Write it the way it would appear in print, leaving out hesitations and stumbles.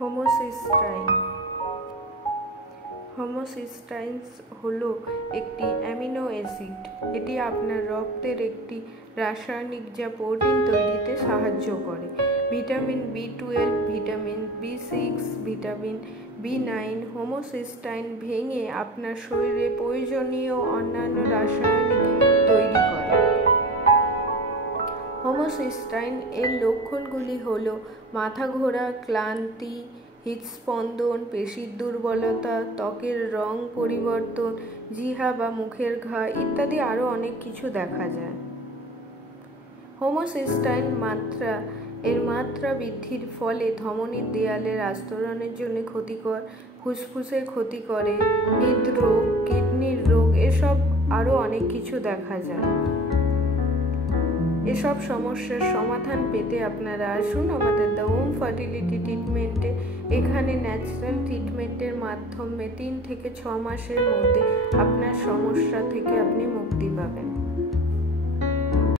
Homocysteine হোমোসিস্টাইনস হলো একটি amino acid. এটি আপনার রক্তের একটি রাসায়নিক যা প্রোটিন তৈরিতে সাহায্য করে। Vitamin B12, vitamin B6, vitamin B9 homocysteine ভেঙে আপনার শরীরে প্রয়োজনীয় অন্যান্য রাসায়নিক তৈরি করে। হোমোসিস্টাইন এর লক্ষণগুলি হল মাথা ঘোরা, ক্লান্তি, হৃদস্পন্দন, পেশির দুর্বলতা, ত্বকের রং পরিবর্তন, জিহ্বা বা মুখের ঘা ইত্যাদি আরও অনেক কিছু দেখা যায়। হোমোসিস্টাইন মাত্রা বৃদ্ধির ফলে ধমনীর দেয়ালের আস্তরণের জন্য ক্ষতিকর, ফুসফুসের ক্ষতি করে, হৃদরোগ, কিডনির রোগ এসব আরও অনেক কিছু দেখা যায়। এসব সমস্যার সমাধান পেতে আপনারা আসুন আমাদের দ্য হোম ফার্টিলিটি ট্রিটমেন্টে। এখানে ন্যাচারাল ট্রিটমেন্টের মাধ্যমে 3 থেকে 6 মাসের মধ্যে আপনার সমস্যা থেকে আপনি মুক্তি পাবেন।